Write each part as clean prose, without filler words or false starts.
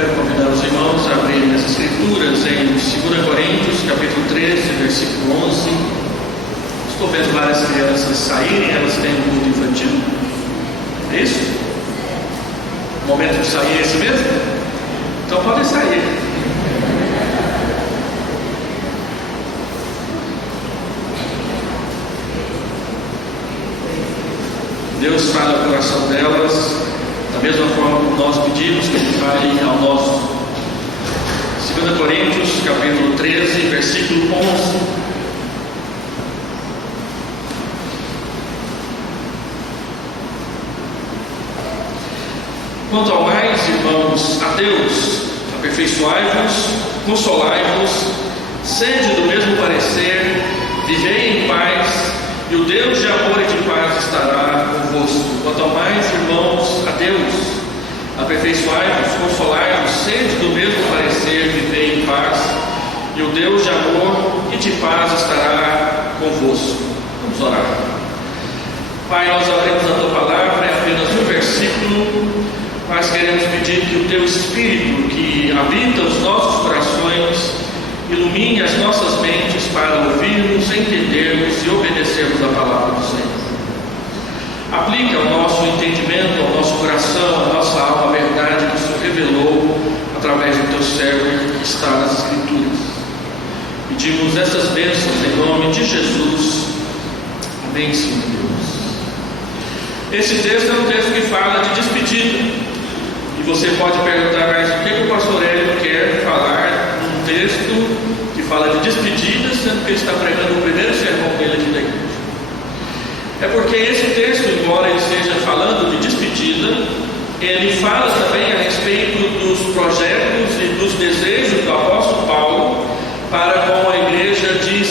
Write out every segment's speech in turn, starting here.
Quero convidar os irmãos a abrirem as Escrituras em 2 Coríntios, capítulo 13, versículo 11. Estou vendo várias crianças saírem, elas têm um culto infantil. É isso? O momento de sair é esse mesmo? Então podem sair. Deus fala ao coração delas, da mesma forma que nós pedimos que Ele fale ao nosso. 2 Coríntios, capítulo 13, versículo 11. Quanto ao mais, irmãos, a Deus, aperfeiçoai-vos, consolai-vos, sede do mesmo parecer, vivei em paz, e o Deus de amor e de paz estará convosco. Quanto ao mais, irmãos, a Deus, aperfeiçoai-vos, consolai-vos, sede do mesmo parecer, vivei em paz, e o Deus de amor e de paz estará convosco. Vamos orar. Pai, nós abrimos a Tua palavra, é apenas um versículo, mas queremos pedir que o Teu Espírito, que habita os nossos corações, ilumine as nossas mentes para ouvirmos, entendermos e obedecermos a palavra do Senhor. Aplica ao nosso entendimento, ao nosso coração, à nossa alma, a verdade que o Senhor revelou através do Teu servo que está nas Escrituras. Pedimos essas bênçãos em nome de Jesus. Amém, Senhor Deus. Esse texto é um texto que fala de despedida. E você pode perguntar, mas o que o pastor Hélio quer falar num texto que fala de despedida, sendo que ele está pregando o primeiro sermão dele aqui da igreja? É porque esse texto, embora ele esteja falando de despedida, ele fala também a respeito dos projetos e dos desejos do apóstolo Paulo para com a igreja de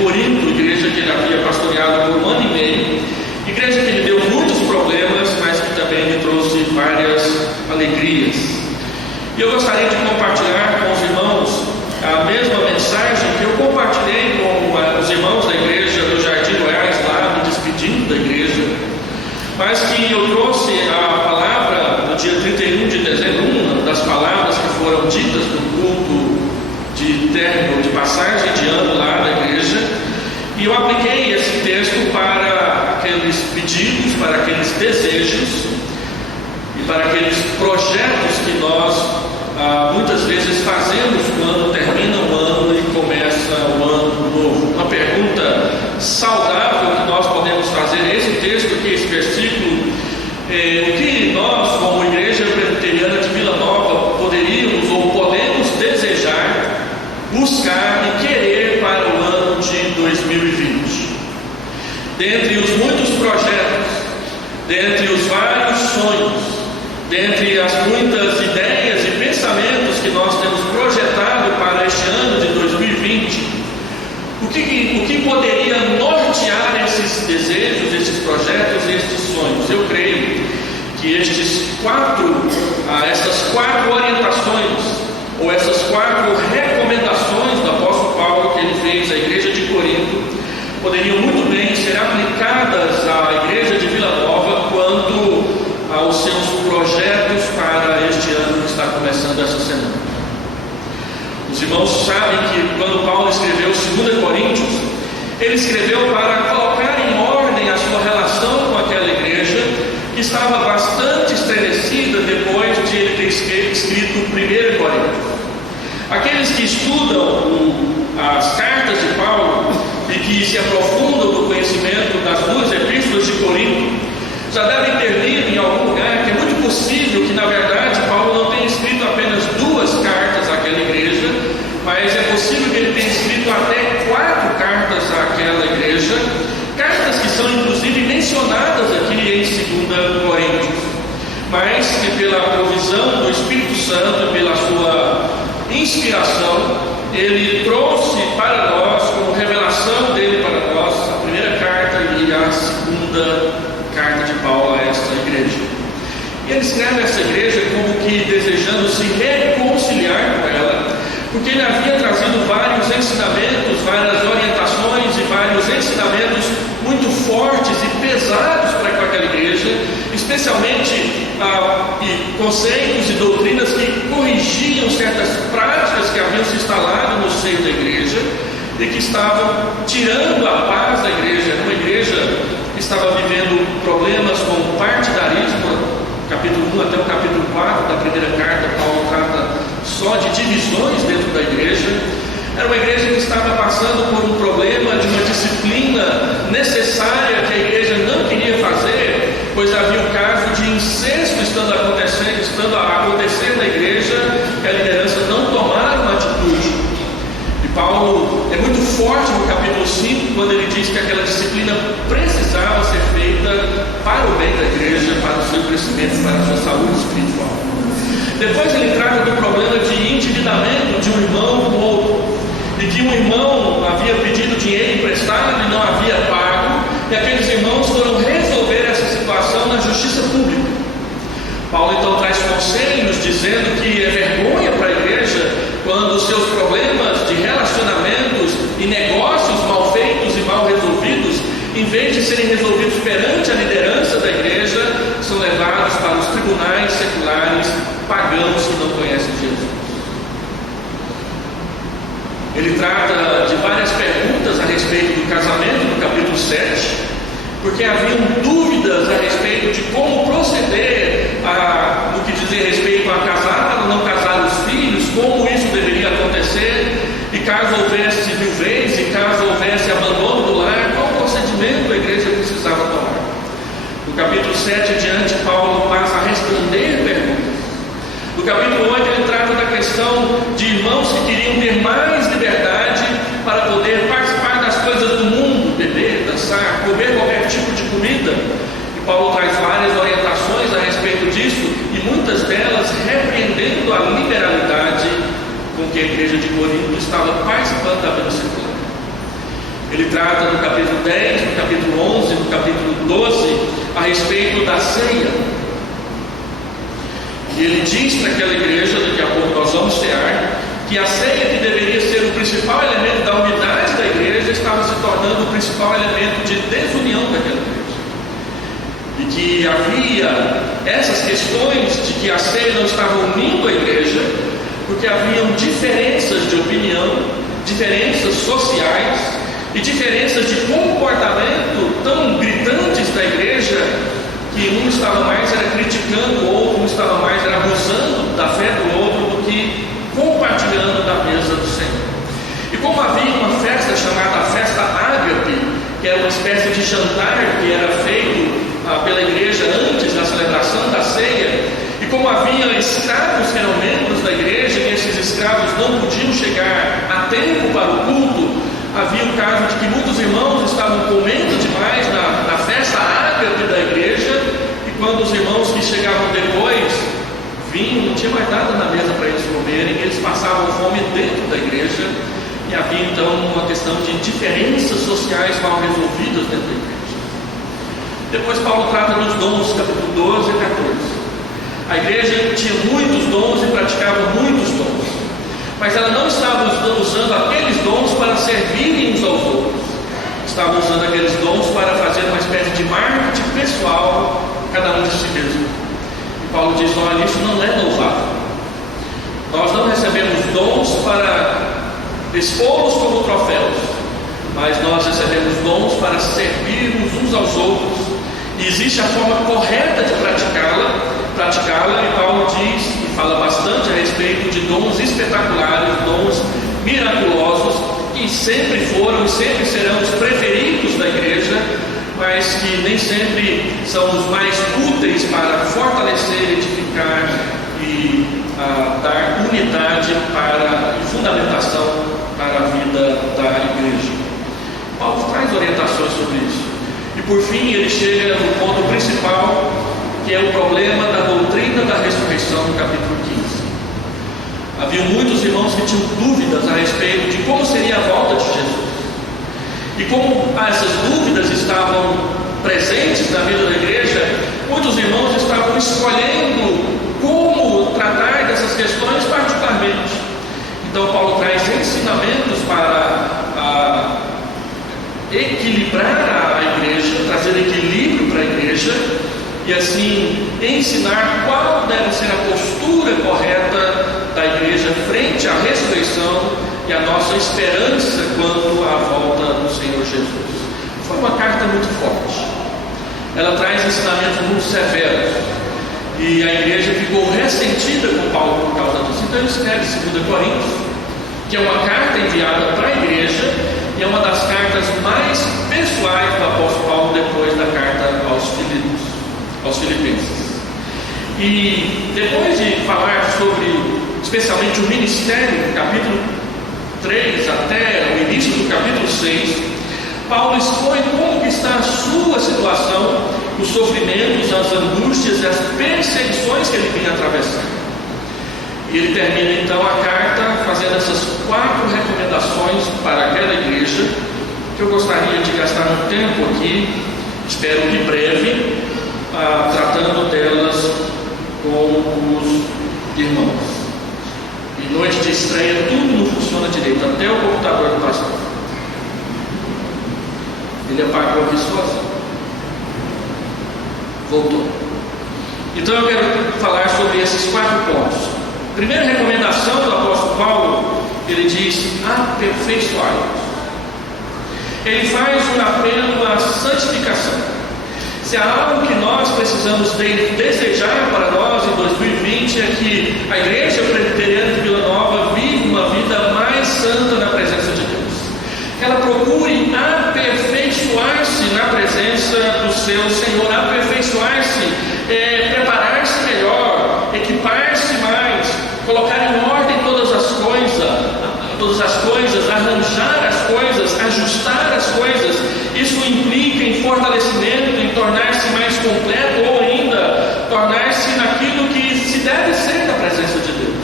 Corinto, igreja que ele havia pastoreado por 1 ano e meio, igreja que lhe deu muitos problemas, mas que também lhe trouxe várias alegrias. E eu gostaria de compartilhar com os irmãos a mesma mensagem que eu compartilhei com os irmãos da igreja do Jardim Goiás, lá me despedindo da igreja, mas que eu trouxe a palavra no dia 31 de dezembro, uma das palavras que foram ditas no culto de término, de passagem de ano lá da igreja, e eu apliquei esse texto para aqueles pedidos, para aqueles desejos e para aqueles projetos que nós muitas vezes fazemos quando termina o ano e começa o ano novo. Uma pergunta saudável que nós podemos fazer é esse texto aqui, esse versículo. O que nós, como igreja presbiteriana de Vila Nova, poderíamos ou podemos desejar, buscar e querer para o ano de 2020? Dentre os muitos projetos, dentre os vários sonhos, dentre as muitas ideias e pensamentos que nós temos projetado para este ano de 2020, o que poderia nortear esses desejos, esses projetos, estes sonhos? Eu creio que essas quatro orientações, ou essas quatro recomendações do apóstolo Paulo que ele fez à igreja de Corinto, poderiam muito bem ser aplicadas à igreja de Vila Nova quanto aos seus projetos para este ano que está começando essa semana. Os irmãos sabem que quando Paulo escreveu 2 Coríntios, ele escreveu para colocar em ordem a sua relação com aquela igreja que estava bastante estremecida depois de ele ter escrito 1 Coríntios. Aqueles que estudam as cartas de Paulo e que se aprofundam no conhecimento das duas epístolas de Corinto já devem ter lido em algum lugar que é muito possível que, na verdade, Paulo não tenha escrito apenas 2 cartas àquela igreja, mas é possível que ele tenha escrito até 4 cartas àquela igreja, cartas que são inclusive mencionadas aqui em 2 Coríntios, mas que pela provisão do Espírito Santo, pela sua inspiração, ele trouxe para nós, como revelação dele para nós, a primeira carta e a segunda carta de Paulo a esta igreja. E ele escreve essa igreja como que desejando se reconciliar com ela, porque ele havia trazido vários ensinamentos, várias orientações e vários ensinamentos muito fortes e pesados para com aquela igreja, especialmente conceitos e doutrinas que corrigiam certas práticas que haviam se instalado no seio da igreja e que estavam tirando a paz da igreja. Era uma igreja que estava vivendo problemas com partidarismo. Capítulo 1 até o capítulo 4 da primeira carta, Paulo trata só de divisões dentro da igreja. Era uma igreja que estava passando por um problema de uma disciplina necessária que a igreja não queria fazer, pois havia o caso de incesto estando a acontecer na igreja, que a liderança não tomara uma atitude. E Paulo é muito forte no capítulo 5, quando ele diz que aquela disciplina precisava ser feita para o bem da igreja, para o seu crescimento, para a sua saúde espiritual. Depois ele trata do problema de endividamento de um irmão com outro, e que um irmão havia pedido dinheiro emprestado e não havia pago, e aqueles irmãos foram resolver essa situação na justiça pública. Paulo então traz conselhos dizendo que é vergonha para a igreja quando os seus problemas de relacionamentos e negócios mal feitos e mal resolvidos, em vez de serem resolvidos perante a liderança da igreja, são levados para os tribunais seculares pagãos que não conhecem Jesus. Ele trata de várias perguntas a respeito do casamento no capítulo 7, porque haviam dúvidas a respeito de como proceder no que diz respeito a casar ou não casar os filhos, como isso deveria acontecer, e caso houvesse viuvez, e caso houvesse abandono do lar, qual procedimento a igreja precisava tomar. No capítulo 7 em diante, Paulo passa a responder perguntas. No capítulo 8 ele trata da questão de irmãos que queriam ter mais liberdade para poder participar das coisas do mundo, beber, dançar, comer qualquer tipo de comida. E Paulo traz várias orientações a respeito disso, e muitas delas repreendendo a liberalidade com que a igreja de Corinto estava participando da vida secular. Ele trata no capítulo 10, no capítulo 11, no capítulo 12, a respeito da ceia. E ele diz para aquela igreja, daqui a pouco nós vamos cear, que a ceia, que deveria ser o principal elemento da unidade da igreja, estava se tornando o principal elemento de desunião daquela igreja. E que havia essas questões de que a ceia não estava unindo a igreja, porque haviam diferenças de opinião, diferenças sociais e diferenças de comportamento tão gritantes da igreja, que um estava mais era criticando o outro, um estava mais era abusando da fé do outro do que compartilhando da mesa do Senhor. E como havia uma festa chamada Festa Ágape, que era uma espécie de jantar que era feito pela igreja antes da celebração da ceia, e como havia escravos que eram membros da igreja, e esses escravos não podiam chegar a tempo para o culto, havia o caso de que muitos irmãos estavam comendo demais na festa ágape da igreja, e quando os irmãos que chegavam depois vinham, não tinha mais nada na mesa para eles comerem, eles passavam fome dentro da igreja, e havia então uma questão de diferenças sociais mal resolvidas dentro da igreja. Depois Paulo trata dos dons, capítulo 12 e 14. A igreja tinha muitos dons e praticava muitos dons, mas ela não estava usando aqueles dons para servirem uns aos outros, estava usando aqueles dons para fazer uma espécie de marketing pessoal, cada um de si mesmo. E Paulo diz: olha, isso não é louvável. Nós não recebemos dons para expô-los como troféus, mas nós recebemos dons para servirmos uns aos outros, e existe a forma correta de praticá-la, e Paulo diz e fala bastante a respeito de dons espetaculares, dons miraculosos, que sempre foram e sempre serão os preferidos da igreja, mas que nem sempre são os mais úteis para fortalecer, edificar e dar unidade e fundamentação para a vida da igreja. Paulo traz orientações sobre isso. E por fim ele chega no ponto principal, que é o problema da doutrina da ressurreição, no capítulo 15. Havia muitos irmãos que tinham dúvidas a respeito de como seria a volta de Jesus. E como essas dúvidas estavam presentes na vida da igreja, muitos irmãos estavam escolhendo como tratar dessas questões particularmente. Então Paulo traz ensinamentos para equilibrar a igreja, trazer equilíbrio para a igreja, e assim ensinar qual deve ser a postura correta da igreja frente à ressurreição e à nossa esperança quanto à volta do Senhor Jesus. Foi uma carta muito forte. Ela traz ensinamentos muito severos e a igreja ficou ressentida com Paulo por causa disso. Então ele escreve 2 Coríntios, que é uma carta enviada para a igreja e é uma das cartas mais pessoais do apóstolo Paulo depois da carta aos Filipenses. E depois de falar sobre especialmente o ministério, capítulo 3 até o início do capítulo 6, Paulo expõe como que está a sua situação, os sofrimentos, as angústias e as perseguições que ele vinha atravessando. E ele termina então a carta fazendo essas 4 recomendações para aquela igreja, que eu gostaria de gastar um tempo aqui, espero que breve, tratando delas com os irmãos. E noite de estreia tudo não funciona direito, até o computador do pastor. Ele apagou aqui sozinho. Voltou. Então eu quero falar sobre esses 4 pontos. Primeira recomendação do apóstolo Paulo, ele diz: aperfeiçoai-vos. Ele faz um apelo à santificação. Se há algo que nós precisamos desejar para nós em 2020 é que a igreja presbiteriana de Vila Nova viva uma vida mais santa na presença de Deus. Que ela procure aperfeiçoar-se na presença do seu Senhor, aperfeiçoar-se, preparar-se melhor, equipar-se mais, colocar em ordem todas as coisas, arranjar as coisas, ajustar as coisas. Isso implica em fortalecimento, em tornar-se mais completo ou ainda tornar-se naquilo que se deve ser na presença de Deus.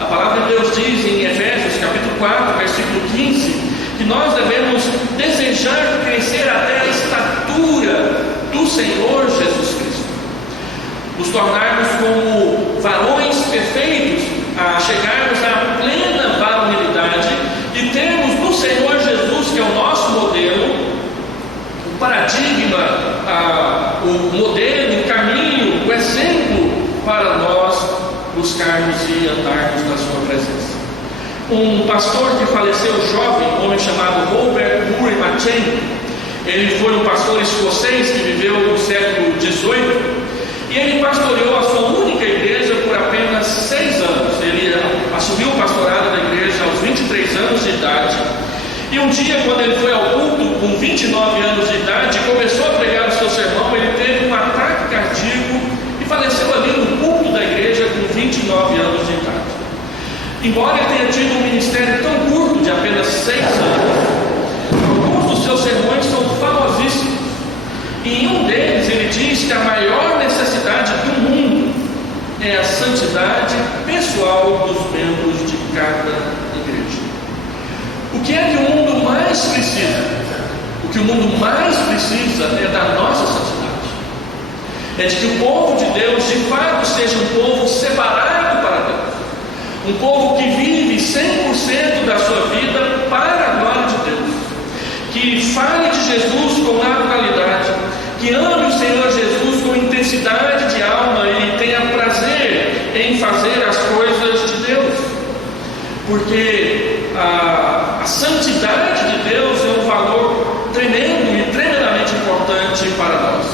A palavra de Deus diz em Efésios capítulo 4, versículo 15, que nós devemos desejar crescer até a estatura do Senhor Jesus Cristo, nos tornarmos como varões perfeitos, a chegarmos à plena varonilidade e termos no Senhor Jesus, que é o nosso modelo, o paradigma, o modelo, o caminho, o exemplo para nós buscarmos e andarmos na sua presença. Um pastor que faleceu jovem, um homem chamado Robert Murray McCheyne, ele foi um pastor escocês que viveu no século XVIII e ele pastoreou a sua única igreja por apenas 6 anos. Ele assumiu o pastorado da igreja aos 23 anos de idade e um dia, quando ele foi ao culto com 29 anos de idade, começou a pregar o seu sermão, ele teve um ataque cardíaco e faleceu ali no culto da igreja com 29 anos de idade. Embora ele tenha tido um ministério tão curto, de apenas 6 anos, alguns dos seus sermões são famosíssimos. E em um deles ele diz que a maior necessidade do mundo é a santidade pessoal dos membros de cada igreja. O que é que o mundo mais precisa? O que o mundo mais precisa é da nossa santidade. É de que o povo de Deus de fato seja um povo separado para Deus. Um povo que vive 100% da sua vida para a glória de Deus, que fale de Jesus com naturalidade, que ame o Senhor Jesus com intensidade de alma e tenha prazer em fazer as coisas de Deus, porque a santidade de Deus é um valor tremendo e tremendamente importante para nós.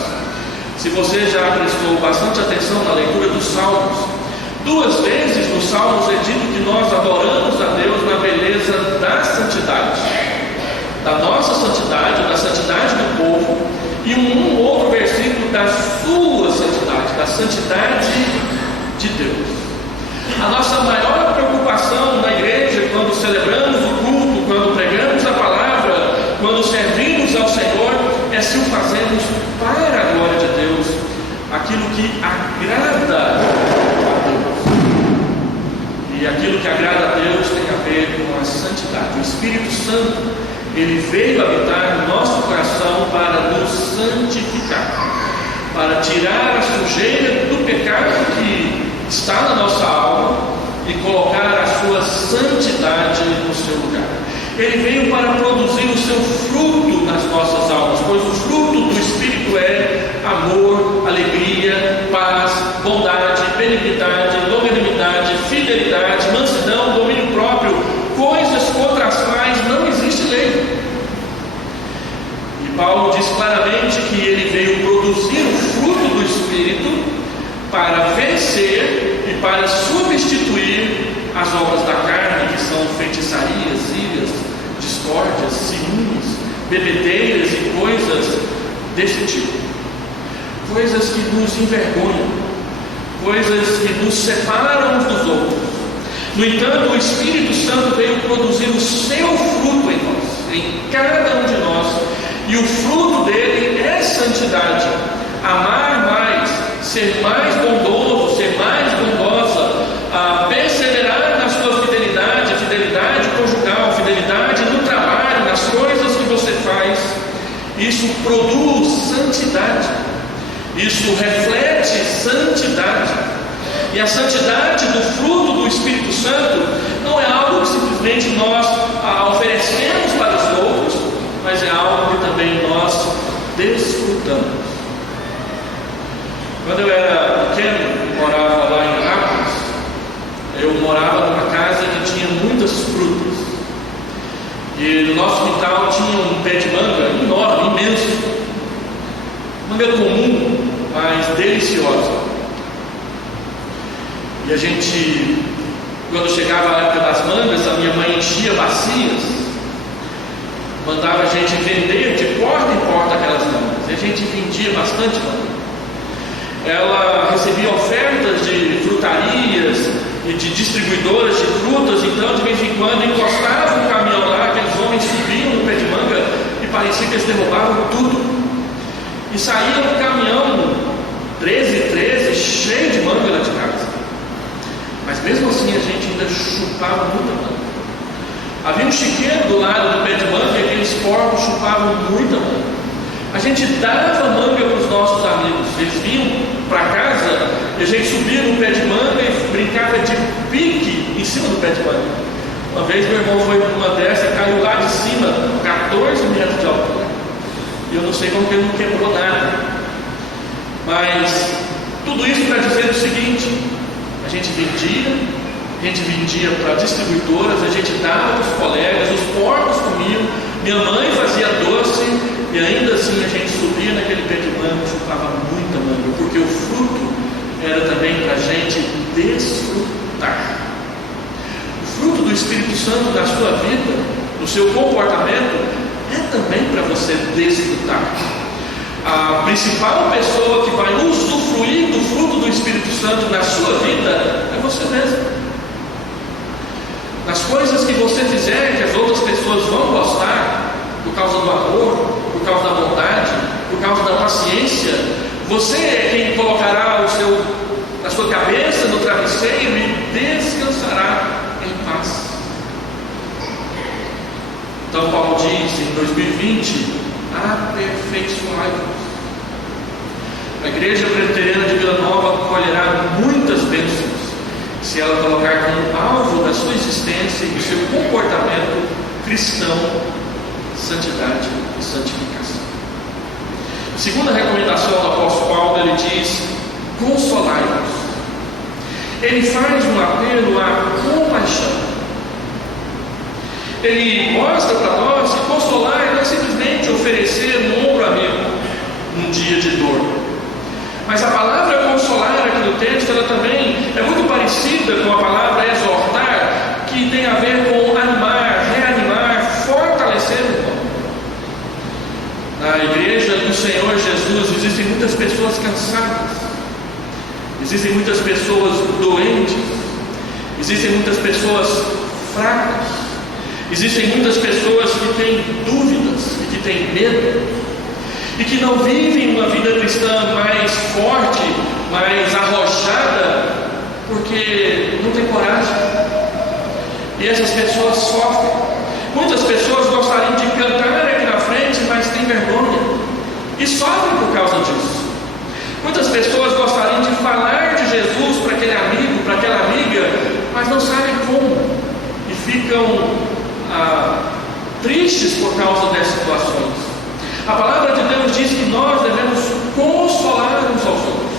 Se você já prestou bastante atenção na leitura dos Salmos, 2 vezes nos Salmos é dito que nós adoramos a Deus na beleza da santidade, da nossa santidade, da santidade do povo, e um outro versículo da sua santidade, da santidade de Deus. A nossa maior preocupação na igreja, quando celebramos o culto, quando pregamos a palavra, quando servimos ao Senhor, é se o fazemos para a glória de Deus, aquilo que agrada a Deus. E aquilo que agrada a Deus tem a ver com a santidade. O Espírito Santo, ele veio habitar no nosso coração para nos santificar, para tirar a sujeira do pecado que está na nossa alma e colocar a sua santidade no seu lugar. Ele veio para produzir o seu fruto nas nossas almas, pois o fruto do Espírito é amor, alegria, paz, bondade, benignidade, longanimidade, fidelidade, mansidão, domínio próprio, coisas contra as quais não existe lei. E Paulo diz claramente que ele veio produzir o fruto do Espírito para vencer e para substituir as obras da carne, que são feitiçarias, ilhas, discórdias, ciúmes, bebedeiras e coisas desse tipo. Coisas que nos envergonham, coisas que nos separam uns dos outros. No entanto, o Espírito Santo veio produzir o seu fruto em nós, em cada um de nós, e o fruto dele é santidade, amar mais, ser mais bondoso, ser mais bondosa, perseverar na sua fidelidade, fidelidade conjugal, fidelidade no trabalho, nas coisas que você faz. Isso produz santidade, isso reflete santidade. E a santidade do fruto do Espírito Santo não é algo que simplesmente nós oferecemos para os outros, mas é algo que também nós desfrutamos. Quando eu era pequeno, morava lá em Anápolis, eu morava numa casa que tinha muitas frutas. E no nosso quintal tinha um pé de manga enorme, imenso. Manga comum, mas deliciosa. E a gente, quando chegava a época das mangas, a minha mãe enchia bacias, mandava a gente vender de porta em porta aquelas mangas. E a gente vendia bastante manga. Ela recebia ofertas de frutarias e de distribuidoras de frutas, então de vez em quando encostava um caminhão lá, aqueles homens subiam no pé de manga e parecia que eles derrubavam tudo. E saía um caminhão 13, cheio de manga lá de casa. Mas mesmo assim a gente ainda chupava muita manga. Havia um chiqueiro do lado do pé de manga e aqueles porcos chupavam muita manga. A gente dava manga para os nossos amigos. Eles vinham para casa e a gente subia no pé de manga e brincava de pique em cima do pé de manga. Uma vez meu irmão foi numa dessa e caiu lá de cima, 14 metros de altura. E eu não sei como que ele não quebrou nada. Mas tudo isso para dizer o seguinte: a gente vendia para distribuidoras, a gente dava para os colegas, os porcos comiam, minha mãe fazia doce, e ainda assim a gente subia naquele pé de manga, chupava muita manga, porque o fruto era também para a gente desfrutar. O fruto do Espírito Santo na sua vida, no seu comportamento, é também para você desfrutar. A principal pessoa que vai usufruir do fruto do Espírito Santo na sua vida é você mesmo. Nas coisas que você fizer, que as outras pessoas vão gostar, por causa do amor, por causa da bondade, por causa da paciência, você é quem colocará a sua cabeça no travesseiro e descansará em paz. Então Paulo diz em 2020: aperfeiçoai-vos. A igreja presbiteriana de Vila Nova colherá muitas bênçãos se ela colocar como alvo da sua existência e do seu comportamento cristão santidade e santificação. Segunda recomendação do apóstolo Paulo, ele diz: consolai-vos. Ele faz um apelo à compaixão. Ele mostra para nós que consolar não é simplesmente oferecer um ombro amigo num dia de dor. Mas a palavra consolar aqui no texto, ela também é muito parecida com a palavra exortar, que tem a ver com animar, reanimar, fortalecer o irmão. Na igreja do Senhor Jesus existem muitas pessoas cansadas, existem muitas pessoas doentes, existem muitas pessoas fracas, existem muitas pessoas que têm dúvidas e que têm medo e que não vivem uma vida cristã mais forte, mais arrojada, porque não tem coragem. E essas pessoas sofrem. Muitas pessoas gostariam de cantar aqui na frente, mas têm vergonha e sofrem por causa disso. Muitas pessoas gostariam de falar de Jesus para aquele amigo, para aquela amiga, mas não sabem como e ficam tristes por causa dessas situações. A palavra de Deus diz que nós devemos consolar uns aos outros,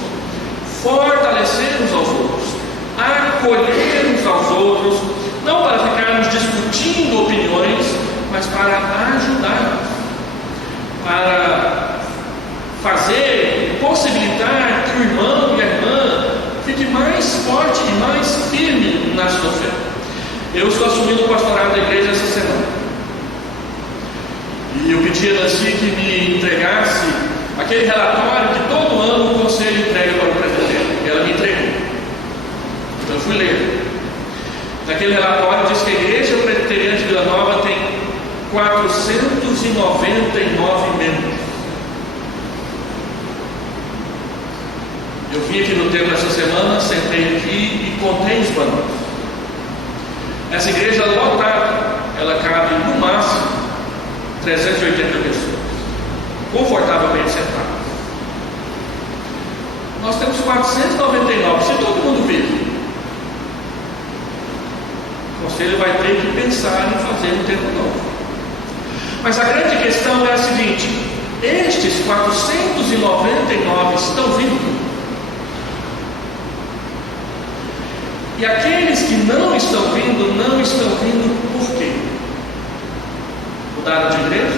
Eu estou assumindo o pastorado da igreja essa semana. E eu pedi a Nancy que me entregasse aquele relatório que todo ano o conselho entrega para o presbitério. E ela me entregou. Então eu fui ler. Naquele relatório diz que a igreja presbiteriana de Vila Nova tem 499 membros. Eu vim aqui no templo essa semana, sentei aqui e contei os bancos. Essa igreja lotada, ela cabe no máximo 380 pessoas, confortavelmente sentadas. Nós temos 499, se todo mundo vir, o conselho vai ter que pensar em fazer um templo novo. Mas a grande questão é a seguinte: estes 499 estão vindo. E aqueles que não estão vindo por quê? Mudaram de igreja?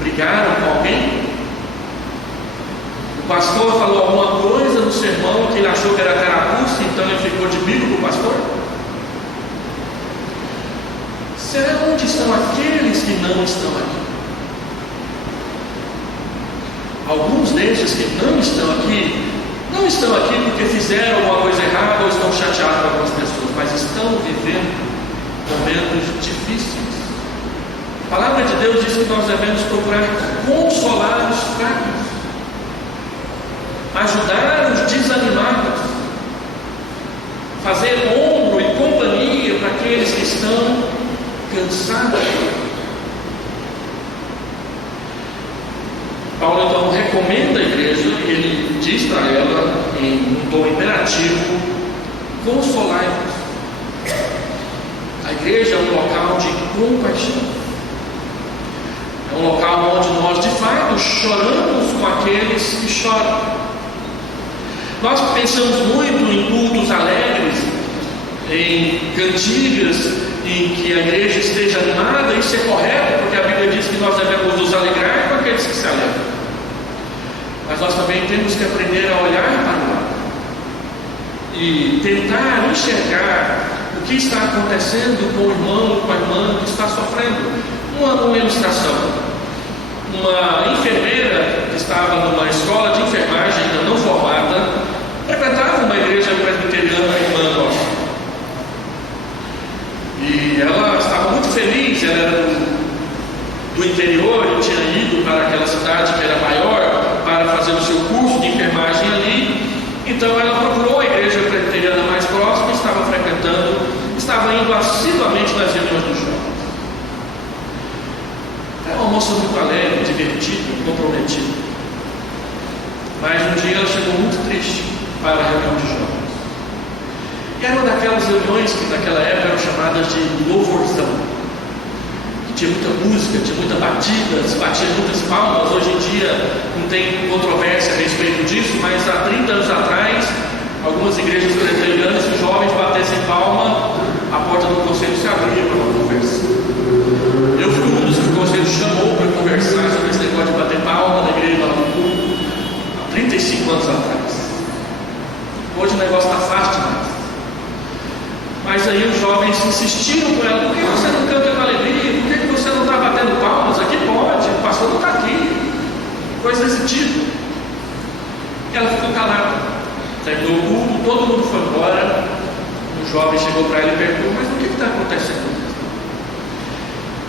Brigaram com alguém? O pastor falou alguma coisa no sermão que ele achou que era carapuça, então ele ficou de bico com o pastor? Será onde estão aqueles que não estão aqui? Alguns desses que não estão aqui porque fizeram alguma coisa errada ou estão chateados com algumas pessoas, mas estão vivendo momentos difíceis. A palavra de Deus diz que nós devemos procurar consolar os fracos, ajudar os desanimados, fazer ombro e companhia para aqueles que estão cansados. Paulo então recomenda a igreja, ele diz para ela em um tom imperativo: consolai-vos. A igreja é um local de compaixão, é um local onde nós de fato choramos com aqueles que choram. Nós pensamos muito em cultos alegres, em cantigas em que a igreja esteja animada. Isso é correto, porque a Bíblia diz que nós devemos nos alegrar com aqueles que se alegram. Mas nós também temos que aprender a olhar para o lado e tentar enxergar o que está acontecendo com o irmão ou com a irmã que está sofrendo. Uma ilustração: uma enfermeira que estava numa escola de enfermagem ainda não formada, frequentava uma igreja presbiteriana, irmã nossa, e ela estava muito feliz. Ela era do interior e tinha ido para aquela cidade que era maior para fazer o seu curso de enfermagem ali. Então ela procurou a igreja presbiteriana mais próxima, estava frequentando, estava indo assiduamente nas reuniões dos jovens. Era uma moça muito alegre, divertida, comprometida. Mas um dia ela chegou muito triste para a reunião de jovens. E era uma daquelas reuniões que naquela época eram chamadas de louvorzão. Tinha muita música, tinha muita batida, se batia muitas palmas. Hoje em dia não tem controvérsia a respeito disso, mas há 30 anos atrás, algumas igrejas presbiterianas, se os jovens batessem palma, a porta do conselho se abria para uma conversa. Eu fui um dos que o conselho chamou para conversar sobre esse negócio de bater palma na igreja do culto, há 35 anos atrás. Hoje o negócio está fácil demais. Mas aí os jovens insistiram com ela: por que você não canta com alegria? Por que você não está batendo palmas? Aqui pode, o pastor não está aqui. Coisa desse tipo. E ela ficou calada. Terminou o culto, todo mundo foi embora. O jovem chegou para ela e perguntou: mas o que está acontecendo?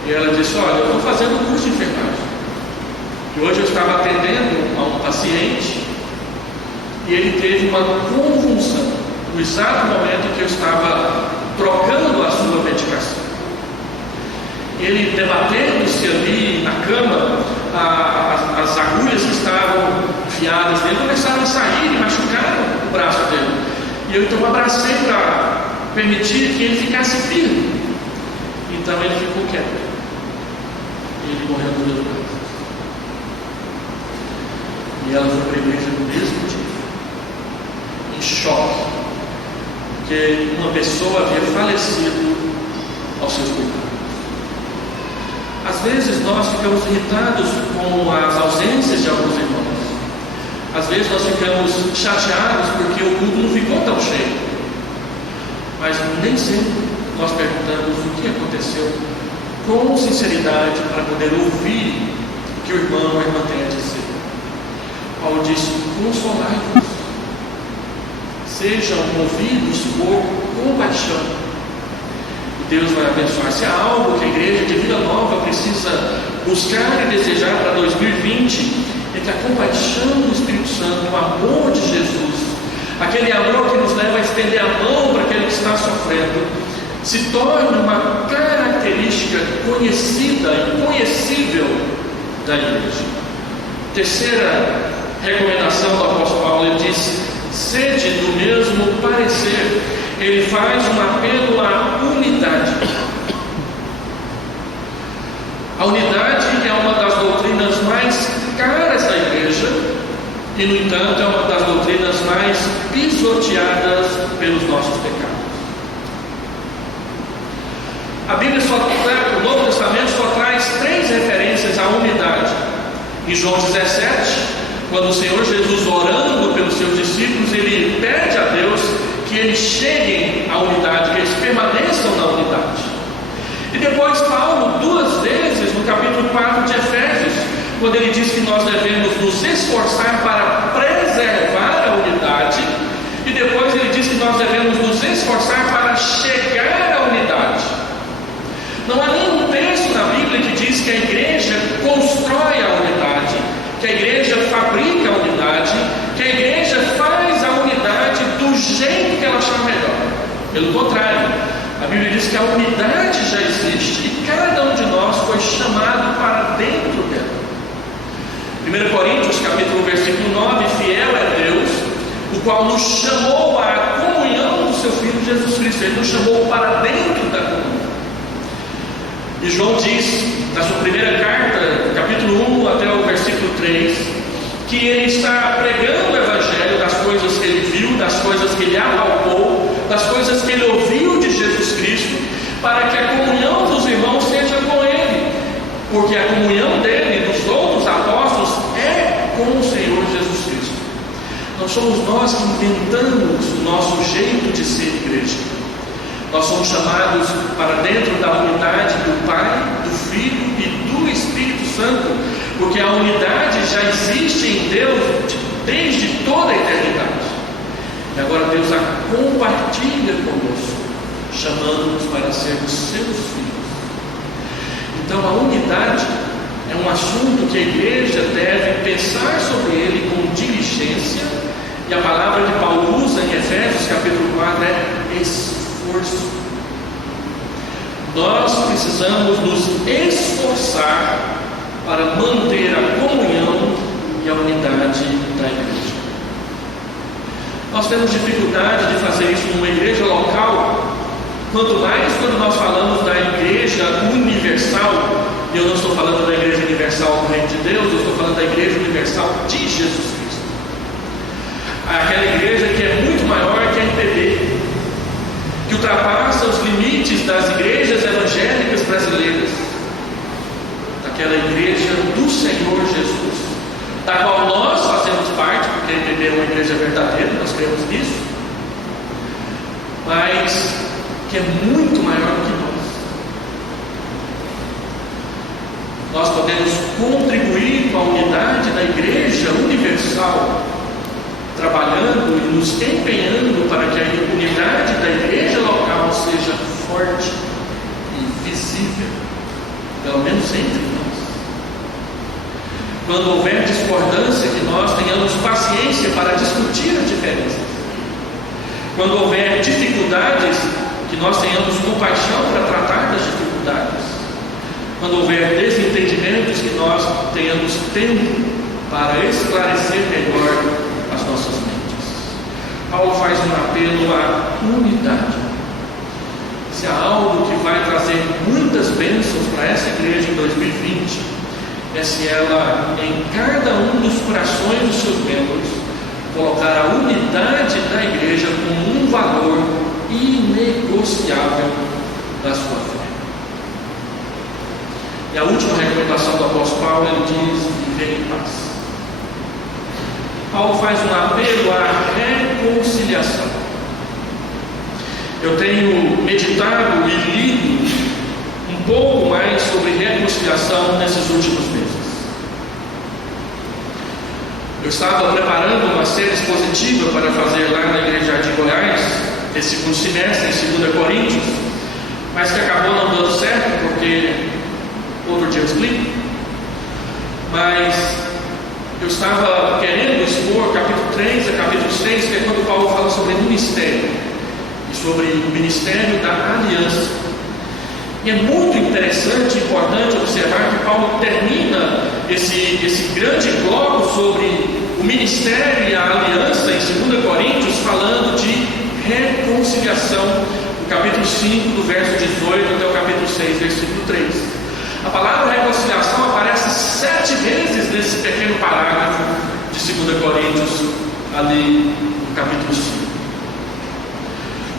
E ela disse: olha, eu estou fazendo um curso de enfermagem. E hoje eu estava atendendo a um paciente e ele teve uma convulsão no exato momento que eu estava trocando a sua medicação. Ele, debatendo-se ali na cama, as agulhas que estavam enfiadas nele começaram a sair e machucaram o braço dele. E eu então abracei para permitir que ele ficasse firme. Então ele ficou quieto. Ele morreu do meu braço. E ela foi para a igreja no mesmo dia, em choque, porque uma pessoa havia falecido aos seus pecados. Às vezes nós ficamos irritados com as ausências de alguns irmãos. Às vezes nós ficamos chateados porque o culto não ficou tão cheio. mas nem sempre nós perguntamos o que aconteceu com sinceridade para poder ouvir o que o irmão ou a irmã tem a dizer. Paulo disse: consolai-vos, sejam movidos por compaixão, e Deus vai abençoar. Se há algo que a igreja de Vida Nova precisa buscar e desejar para 2020, é que a compaixão do Espírito Santo, o amor de Jesus, aquele amor que nos leva a estender a mão para aquele que está sofrendo, se torne uma característica conhecida e conhecível da igreja. Terceira recomendação do apóstolo Paulo, ele diz: sede do mesmo parecer. Ele faz um apelo à unidade. A unidade é uma das doutrinas mais caras da igreja e, no entanto, é uma das doutrinas mais pisoteadas pelos nossos pecados. A Bíblia o Novo Testamento só traz 3 referências à unidade. Em João 17, quando o Senhor Jesus, orando pelos seus discípulos, ele pede a Deus que eles cheguem à unidade, que eles permaneçam na unidade. E depois Paulo, 2 vezes, no capítulo 4 de Efésios, quando ele diz que nós devemos nos esforçar para preservar a unidade, e depois ele diz que nós devemos nos esforçar para chegar à unidade. Não há nenhum texto na Bíblia que diz que a igreja constrói a unidade, que a igreja fabrica a unidade, que a igreja faz a unidade do jeito que ela achar melhor. Pelo contrário, a Bíblia diz que a unidade já existe e cada um de nós foi chamado para dentro dela. 1 Coríntios capítulo 1, versículo 9: fiel é Deus, o qual nos chamou à comunhão do seu Filho Jesus Cristo. Ele nos chamou para dentro da comunhão. E João diz, na sua primeira carta, capítulo 1 até o versículo 3, que ele está pregando o Evangelho das coisas que ele viu, das coisas que ele apalpou, das coisas que ele ouviu de Jesus Cristo, para que a comunhão dos irmãos seja com ele, porque a comunhão dele e dos outros apóstolos é com o Senhor Jesus Cristo. Não somos nós que inventamos o nosso jeito de ser igreja. Nós somos chamados para dentro da unidade do Pai, do Filho e do Espírito Santo, porque a unidade já existe em Deus desde toda a eternidade. E agora Deus a compartilha conosco, chamando-nos para sermos seus filhos. Então a unidade é um assunto que a igreja deve pensar sobre ele com diligência, e a palavra que Paulo usa em Efésios capítulo 4 é esforço. Nós precisamos nos esforçar para manter a comunhão e a unidade da igreja. Nós temos dificuldade de fazer isso numa igreja local, quanto mais quando nós falamos da igreja universal. E eu não estou falando da igreja universal do reino de Deus, eu estou falando da igreja universal de Jesus Cristo. Aquela igreja que é muito maior que a IPB, que ultrapassa os limites das igrejas evangélicas brasileiras, daquela igreja do Senhor Jesus, da qual nós fazemos parte, porque a IPB é uma igreja verdadeira, nós cremos nisso, mas que é muito maior do que nós. Nós podemos contribuir com a unidade da igreja universal, trabalhando e nos empenhando para que a unidade da igreja local seja forte e visível, pelo menos entre nós. Quando houver discordância, que nós tenhamos paciência para discutir as diferenças. Quando houver dificuldades, que nós tenhamos compaixão para tratar das dificuldades. Quando houver desentendimentos, que nós tenhamos tempo para esclarecer melhor as nossas mentes. Paulo faz um apelo à unidade. Se há algo que vai trazer muitas bênçãos para essa igreja em 2020, é se ela, em cada um dos corações dos seus membros, colocar a unidade da igreja como um valor inegociável da sua fé. E a última recomendação do apóstolo Paulo, ele diz: viver em paz. Paulo faz um apelo à reconciliação. eu tenho meditado e lido um pouco mais sobre reconciliação nesses últimos meses. Eu estava preparando uma série expositiva para fazer lá na Igreja de Goiás, esse segundo semestre, em 2 Coríntios, mas que acabou não dando certo, porque outro dia eu explico. Mas eu estava querendo expor capítulo 3 a capítulo 6, que é quando Paulo fala sobre ministério, e sobre o ministério da aliança. E é muito interessante e importante observar que Paulo termina esse grande bloco sobre o ministério e a aliança em 2 Coríntios falando de reconciliação, no capítulo 5, do verso 18 até o capítulo 6, versículo 3. A palavra reconciliação aparece 7 vezes nesse pequeno parágrafo de 2 Coríntios, ali no capítulo 5.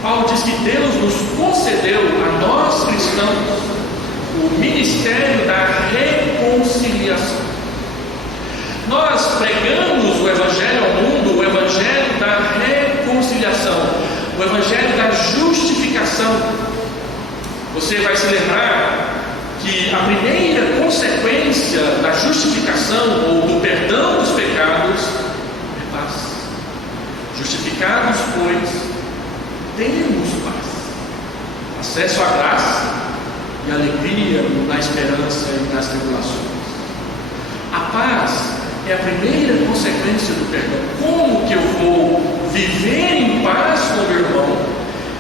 Paulo diz que Deus nos concedeu, a nós cristãos, o ministério da reconciliação. Nós pregamos o Evangelho ao mundo, o Evangelho da reconciliação, o Evangelho da justificação. Você vai se lembrar que a primeira consequência da justificação ou do perdão dos pecados é paz. Justificados, pois, temos paz, acesso à graça e alegria na esperança e nas tribulações. A paz é a primeira consequência do perdão. Como que eu vou viver em paz com o meu irmão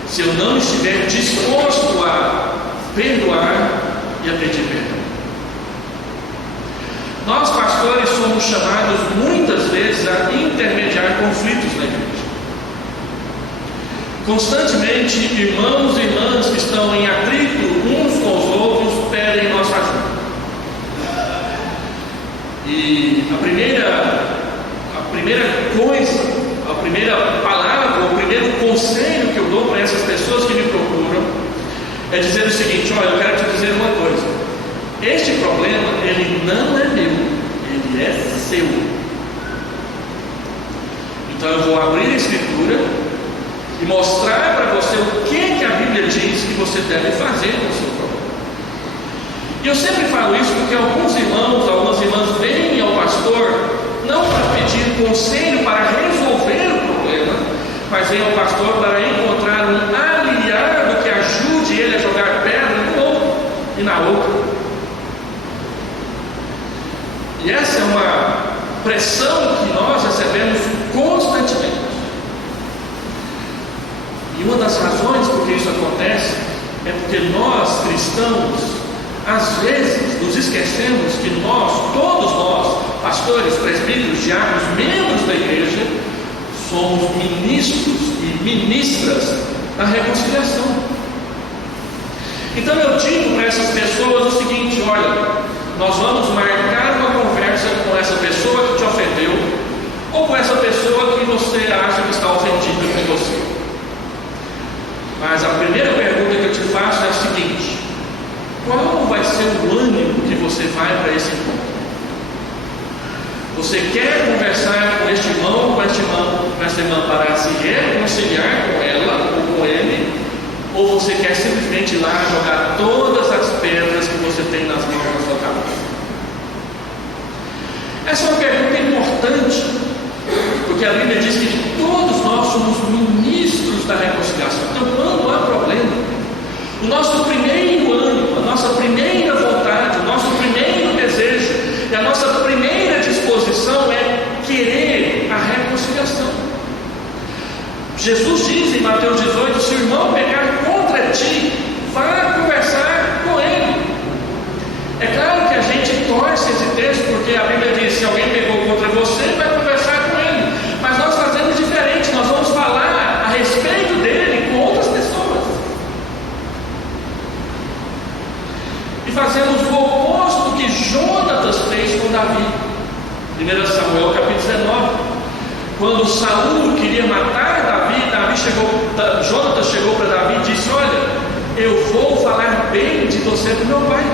se eu não estiver disposto a perdoar e a pedir perdão? Nós, pastores, somos chamados muitas vezes a intermediar conflitos na igreja. Constantemente, irmãos e irmãs que estão em atrito uns com os outros pedem nossa ajuda. E a primeira coisa, a primeira palavra, o primeiro conselho que eu dou para essas pessoas que me procuram é dizer o seguinte: olha, eu quero te dizer uma coisa. Este problema, ele não é meu, ele é seu. Então eu vou abrir a Escritura e mostrar para você o que a Bíblia diz que você deve fazer com o seu problema. E eu sempre falo isso porque algumas irmãs vêm ao pastor não para pedir conselho para resolver o problema, mas vêm ao pastor para encontrar um aliado que ajude ele a jogar pedra no outro e na outra. E essa é uma pressão que nós recebemos constantemente. E uma das razões por que isso acontece é porque nós, cristãos, às vezes nos esquecemos que todos nós, pastores, presbíteros, diáconos, membros da igreja, somos ministros e ministras da reconciliação. Então eu digo para essas pessoas o seguinte: olha, nós vamos marcar uma conversa com essa pessoa que te ofendeu, ou com essa pessoa que você acha que está ofendida com você. Mas a primeira pergunta que eu te faço é a seguinte: qual vai ser o ânimo que você vai para esse encontro? Você quer conversar com este irmão, com esta irmã para se reconciliar com ela ou com ele? Ou você quer simplesmente ir lá jogar todas as pedras que você tem nas mãos da sua cabeça? Essa é uma pergunta importante, porque a Bíblia diz que todos nós somos ministros da reconciliação. Então, quando há problema, o nosso primeiro ânimo, a nossa primeira vontade, o nosso primeiro desejo e a nossa primeira disposição é querer a reconciliação. Jesus diz em Mateus 18: se o irmão pecar contra ti, vá conversar com ele. É claro que a gente torce esse texto, porque a Bíblia diz: se alguém pecou contra você, vai conversar com ele. Mas nós fazemos diferente, nós vamos falar a respeito dele com outras pessoas. E fazemos o oposto que Jonatas fez com Davi. 1 Samuel capítulo 19. Quando Saul queria matar Davi, Jonatas chegou para Davi e disse: olha, eu vou falar bem de você para o meu pai.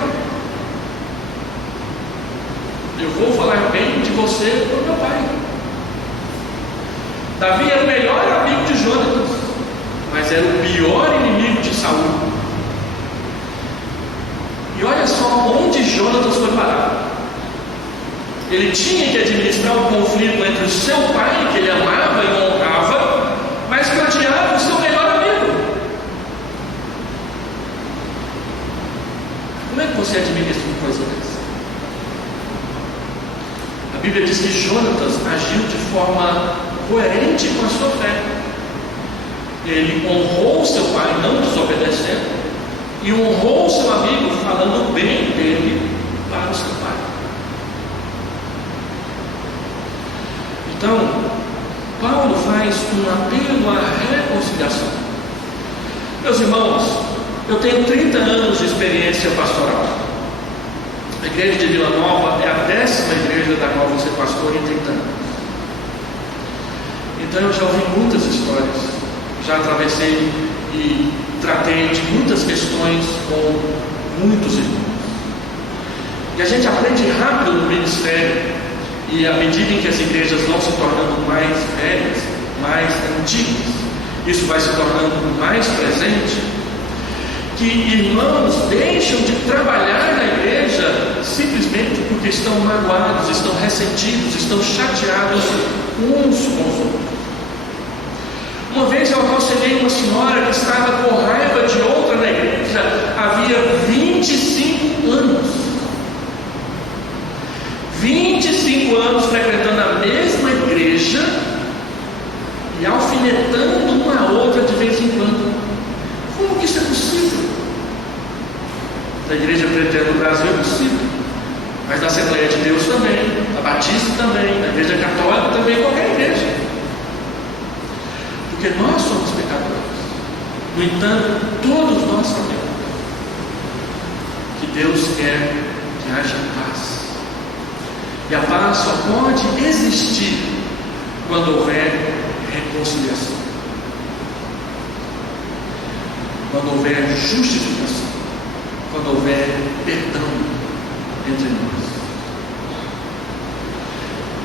Eu vou falar bem de você para o meu pai. Davi era o melhor amigo de Jonatas, mas era o pior inimigo olha só onde Jonatas foi parar. Ele tinha que administrar o conflito entre o seu pai, que ele amava e honrava, mas que odiava o seu melhor amigo. Como é que você administra uma coisa dessa? A Bíblia diz que Jonatas agiu de forma coerente com a sua fé. Ele honrou o seu pai, não desobedecendo, e honrou o seu amigo, falando bem dele para o seu pai. Então, Paulo faz um apelo à reconciliação. Meus irmãos, eu tenho 30 anos de experiência pastoral. A igreja de Vila Nova é a 10ª igreja da qual vou ser pastor em 30 anos. Então eu já ouvi muitas histórias, já atravessei e tratei de muitas questões com muitos irmãos. E a gente aprende rápido no ministério, e à medida em que as igrejas vão se tornando mais velhas, mais antigas, isso vai se tornando mais presente, que irmãos deixam de trabalhar na igreja simplesmente porque estão magoados, estão ressentidos, estão chateados uns com os outros. Uma vez eu aconselhei uma senhora que estava com raiva de outra na igreja havia 25 anos. 25 anos frequentando a mesma igreja e alfinetando uma a outra de vez em quando. Como que isso é possível? Na Igreja Presbiteriana do Brasil é possível, mas na Assembleia de Deus também, na Batista também, na Igreja Católica também, qualquer igreja. Porque nós somos pecadores. No entanto, todos nós sabemos que Deus quer que haja paz. E a paz só pode existir quando houver reconciliação, quando houver justificação, quando houver perdão entre nós.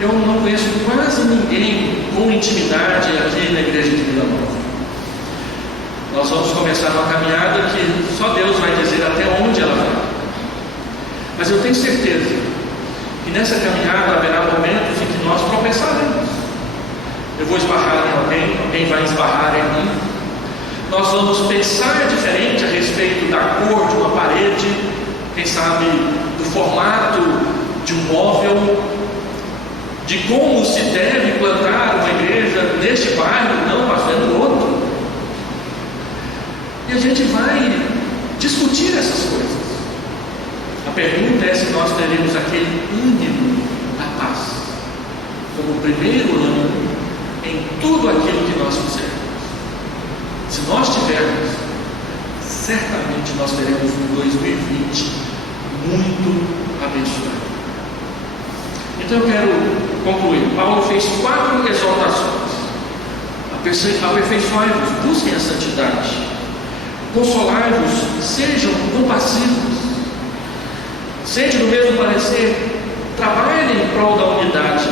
Eu não conheço quase ninguém com intimidade aqui na igreja de Vila Nova. Nós vamos começar uma caminhada que só Deus vai dizer até onde ela vai. Mas eu tenho certeza que nessa caminhada haverá momentos em que nós tropeçaremos. Eu vou esbarrar em alguém, alguém vai esbarrar em mim. Nós vamos pensar diferente a respeito da cor de uma parede, quem sabe do formato de um móvel, de como se deve plantar uma igreja neste bairro, não, pastor, é no outro. E a gente vai discutir essas coisas. A pergunta é se nós teremos aquele ânimo da paz como primeiro ânimo em tudo aquilo que nós fizermos. Se nós tivermos, certamente nós teremos um 2020 muito abençoado. Então eu quero concluir. Paulo fez 4 exortações. Aperfeiçoai-vos, busquem a santidade, consolai-vos, sejam compassivos, sede do mesmo parecer, trabalhem em prol da unidade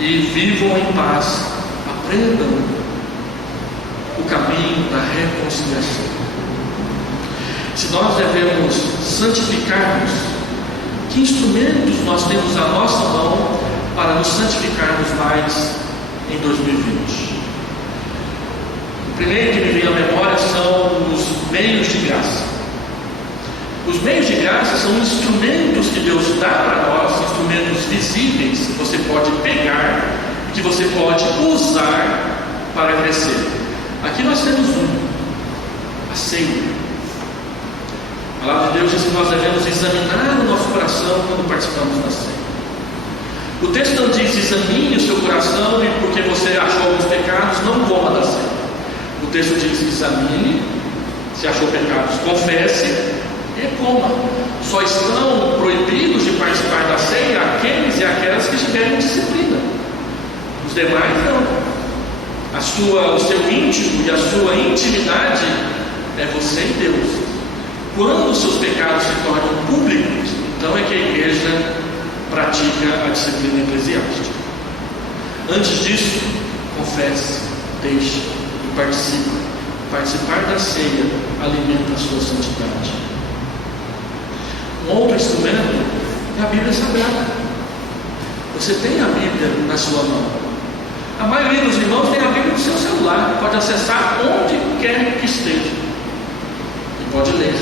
e vivam em paz, aprendam o caminho da reconciliação. Se nós devemos santificar-nos, que instrumentos nós temos à nossa mão para nos santificarmos mais em 2020? O primeiro que me vem à memória são os meios de graça. Os meios de graça são instrumentos que Deus dá para nós, instrumentos visíveis que você pode pegar e que você pode usar para crescer. Aqui nós temos a ceia. A palavra de Deus diz que nós devemos examinar o nosso coração quando participamos da ceia. O texto não diz examine o seu coração e porque você achou alguns pecados, não coma da ceia. O texto diz examine, se achou pecados, confesse e coma. Só estão proibidos de participar da ceia aqueles e aquelas que tiverem disciplina. Os demais não. O seu íntimo e a sua intimidade é você e Deus. Quando os seus pecados se tornam públicos, então é que a igreja pratica a disciplina eclesiástica. Antes disso, confesse, deixe e participe. Participar da ceia alimenta a sua santidade. Um outro instrumento é a Bíblia Sagrada. Você tem a Bíblia na sua mão. A maioria dos irmãos tem a Bíblia no seu celular, pode acessar onde quer que esteja e pode ler.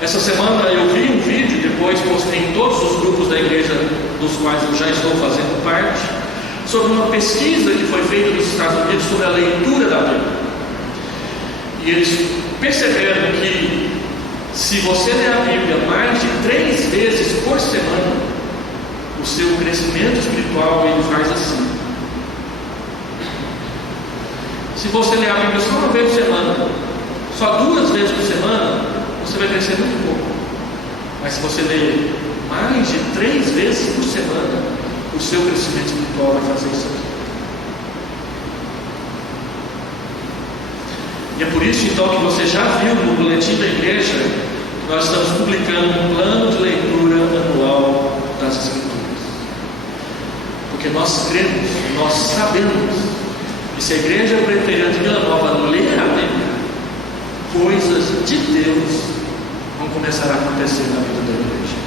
Essa semana eu vi um vídeo, depois postei em todos os grupos da igreja dos quais eu já estou fazendo parte, sobre uma pesquisa que foi feita nos Estados Unidos sobre a leitura da Bíblia. E eles perceberam que se você ler a Bíblia mais de 3 vezes por semana, o seu crescimento espiritual ele faz assim. Se você ler a Bíblia só uma vez por semana, só 2 vezes por semana, você vai crescer muito pouco. Mas se você ler mais de 3 vezes por semana, o seu crescimento espiritual vai fazer isso aqui. E é por isso então que você já viu no boletim da igreja que nós estamos publicando um plano de leitura anual das Escrituras. Porque nós cremos, nós sabemos que se a igreja presbiteriana de Vila Nova ler a Bíblia, coisas de Deus vão começar a acontecer na vida da igreja.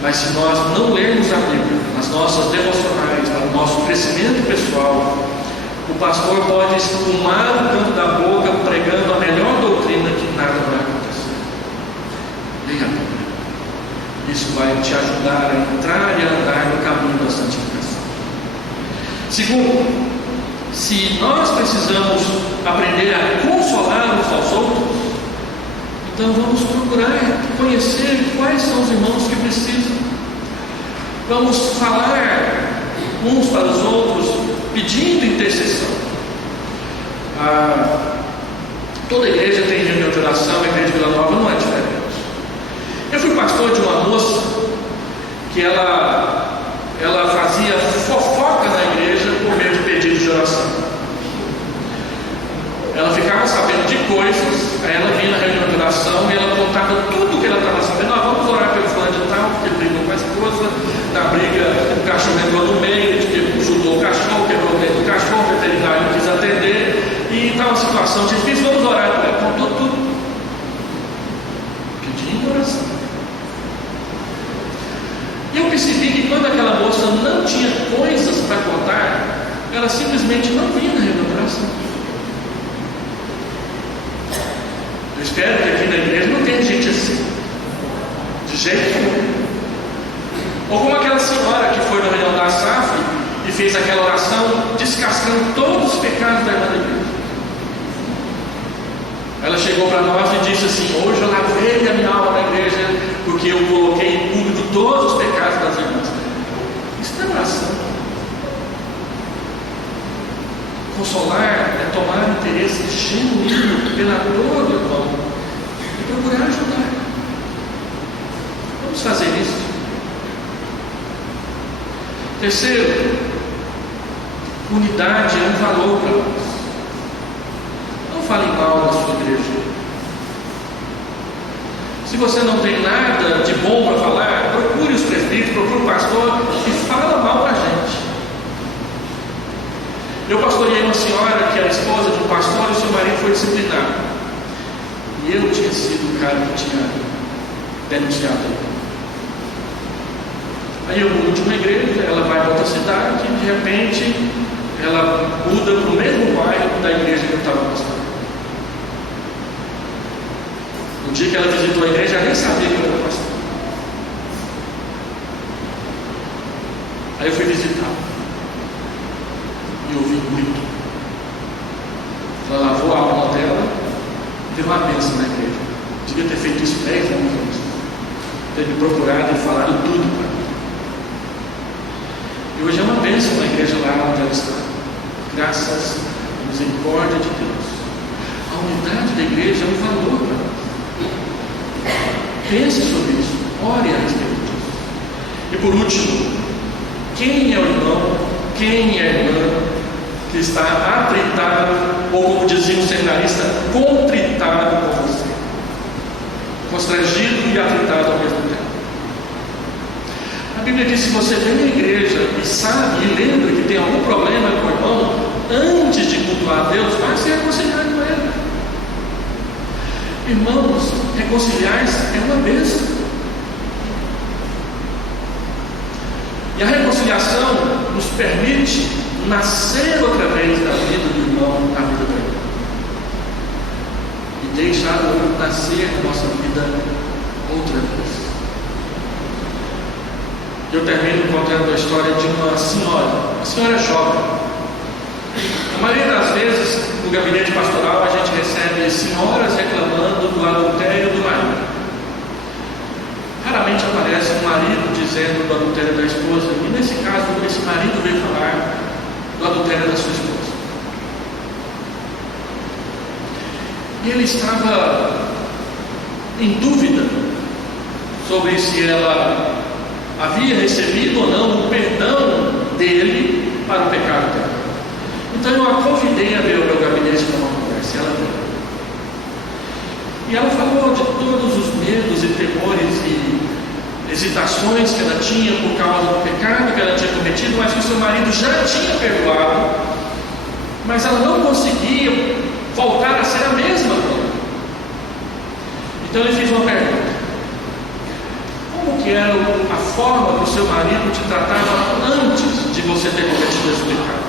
Mas se nós não lermos a Bíblia nas nossas devocionais, para o nosso crescimento pessoal, o pastor pode espumar o canto da boca pregando a melhor doutrina que nada vai acontecer. Leia a Bíblia. Isso vai te ajudar a entrar e a andar no caminho da santificação. Segundo, se nós precisamos aprender a consolar uns aos outros, então vamos procurar conhecer quais são os irmãos que precisam. Vamos falar uns para os outros, pedindo intercessão. Toda igreja tem reunião de oração, a igreja de Vila Nova não é diferente. Eu fui pastor de uma moça que ela fazia fofoca na igreja por meio de pedidos de oração. Ela ficava sabendo de coisas, aí ela vinha na reunião de oração e ela contava tudo o que ela estava sabendo. Vamos orar pelo fulano de tal, porque ele brigou com a esposa, na briga o cachorro entrou no meio, chutou o cachorro, quebrou o dedo do cachorro, o veterinário não quis atender, e estava uma situação difícil, vamos orar. Ela contou tudo, pedindo oração. E eu percebi que quando aquela moça não tinha coisas para contar, ela simplesmente não vinha na reunião de oração. Eu espero que aqui na igreja não tenha gente assim, de jeito nenhum. Ou como aquela senhora que foi na reunião da SAF e fez aquela oração descascando todos os pecados da irmã da igreja. Ela chegou para nós e disse assim: hoje eu lavei a minha alma na igreja porque eu coloquei em público todos os pecados das irmãs. Isso não é oração. Consolar é tomar interesse genuíno pela dor do irmão e procurar ajudar. Vamos fazer isso. Terceiro, unidade é um valor para nós. Não fale mal da sua igreja. Se você não tem nada de bom para falar, procure os presbíteros, procure o pastor e fala mal para a gente. Eu pastoreei uma senhora que era esposa de um pastor e o seu marido foi disciplinado. E eu tinha sido o cara que tinha denunciado ele. Aí eu mudo de uma igreja, ela vai para outra cidade e de repente ela muda para o mesmo bairro da igreja que eu estava pastorando. No dia que ela visitou a igreja, ela nem sabia que eu era pastor. Aí eu fui visitar e ouvi um grito. Ela lavou a alma dela e teve uma bênção na igreja. Devia ter feito isso 10 anos antes. Ter me procurado e falado tudo para mim. E hoje é uma bênção na igreja lá onde ela está. Graças à misericórdia de Deus. A unidade da igreja é um valor para nós. Pense sobre isso. Ore a respeito disso. E por último, quem é o irmão, quem é a irmã que está atritado, ou como dizia um seminarista, contritado com você? Constrangido e atritado ao mesmo tempo. A Bíblia diz: se você vem na igreja e sabe e lembra que tem algum problema com o irmão, antes de cultuar a Deus, vai se reconciliar com ele. Irmãos, reconciliar-se é uma bênção. E a reconciliação nos permite nascer outra vez da vida do irmão, na vida do irmão. E deixar o outro nascer na nossa vida outra vez. Eu termino contando a história de uma senhora jovem. A maioria das vezes, no gabinete pastoral, a gente recebe senhoras reclamando do adultério do marido. Raramente aparece um marido dizendo do adultério da esposa, e nesse caso, esse marido veio falar do adultério da sua esposa. E ele estava em dúvida sobre se ela havia recebido ou não o perdão dele para o pecado dela. Então eu a convidei a ver o meu gabinete para uma conversa, e ela veio. E ela falou de todos os medos e temores e hesitações que ela tinha por causa do pecado que ela tinha cometido, mas que o seu marido já tinha perdoado, mas ela não conseguia voltar a ser a mesma coisa. Então ele fez uma pergunta: como que era a forma que o seu marido te tratava antes de você ter cometido esse pecado?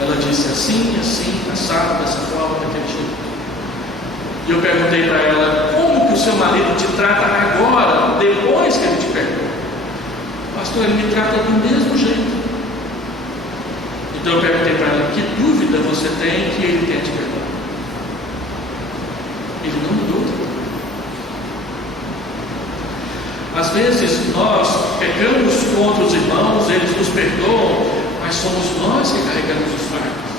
Ela disse assim, assado, dessa forma, daquele jeito. E eu perguntei para ela: como que o seu marido te trata agora, depois que ele te perdoa? Pastor, ele me trata do mesmo jeito. Então eu perguntei para ela: que dúvida você tem que ele tenha te perdoado? Ele não mudou. Às vezes nós pecamos contra os irmãos, eles nos perdoam, mas somos nós que carregamos os fardos.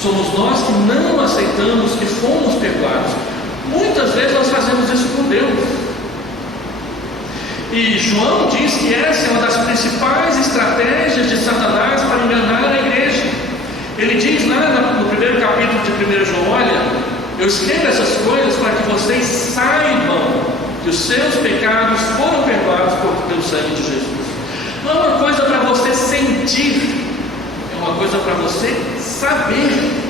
Somos nós que não aceitamos que fomos perdoados. Muitas vezes nós fazemos isso com Deus. E João diz que essa é uma das principais estratégias de Satanás para enganar a igreja. Ele diz lá no primeiro capítulo de 1 João: olha, eu escrevo essas coisas para que vocês saibam que os seus pecados foram perdoados pelo sangue de Jesus. Não é uma coisa para você sentir, é uma coisa para você saber.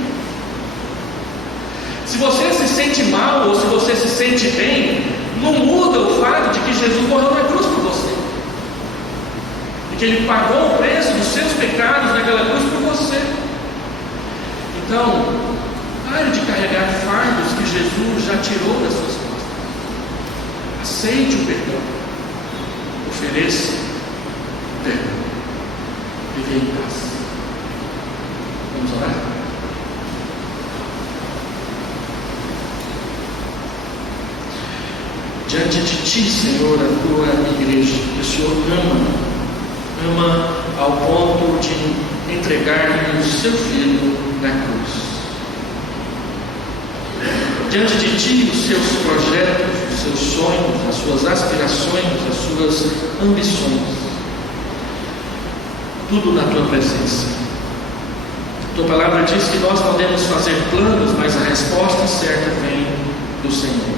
Se você se sente mal ou se você se sente bem, não muda o fato de que Jesus morreu na cruz por você, e que Ele pagou o preço dos seus pecados naquela cruz por você. Então, pare de carregar fardos que Jesus já tirou das suas costas. Aceite o perdão, ofereça o perdão, viver em paz. Vamos orar? Diante de Ti, Senhor, a Tua igreja, que o Senhor ama ao ponto de entregar-lhe o Seu Filho na cruz. Diante de Ti, os Seus projetos, os Seus sonhos, as Suas aspirações, as Suas ambições, tudo na Tua presença. Tua palavra diz que nós podemos fazer planos, mas a resposta certa vem do Senhor.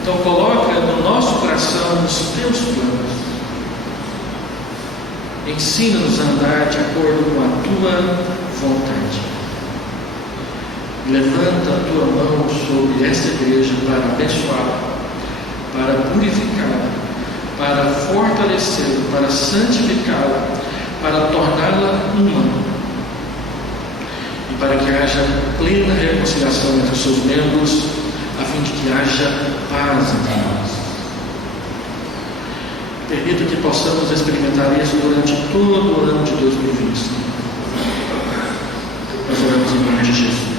Então coloca no nosso coração os Teus planos. Ensina-nos a andar de acordo com a Tua vontade. Levanta a Tua mão sobre esta igreja para abençoá-la, para purificá-la, para fortalecê-la, para santificá-la, para torná-la humana, e para que haja plena reconciliação entre os seus membros, a fim de que haja paz entre nós. Permita que possamos experimentar isso durante todo o ano de 2025. Nós oramos em nome de Jesus.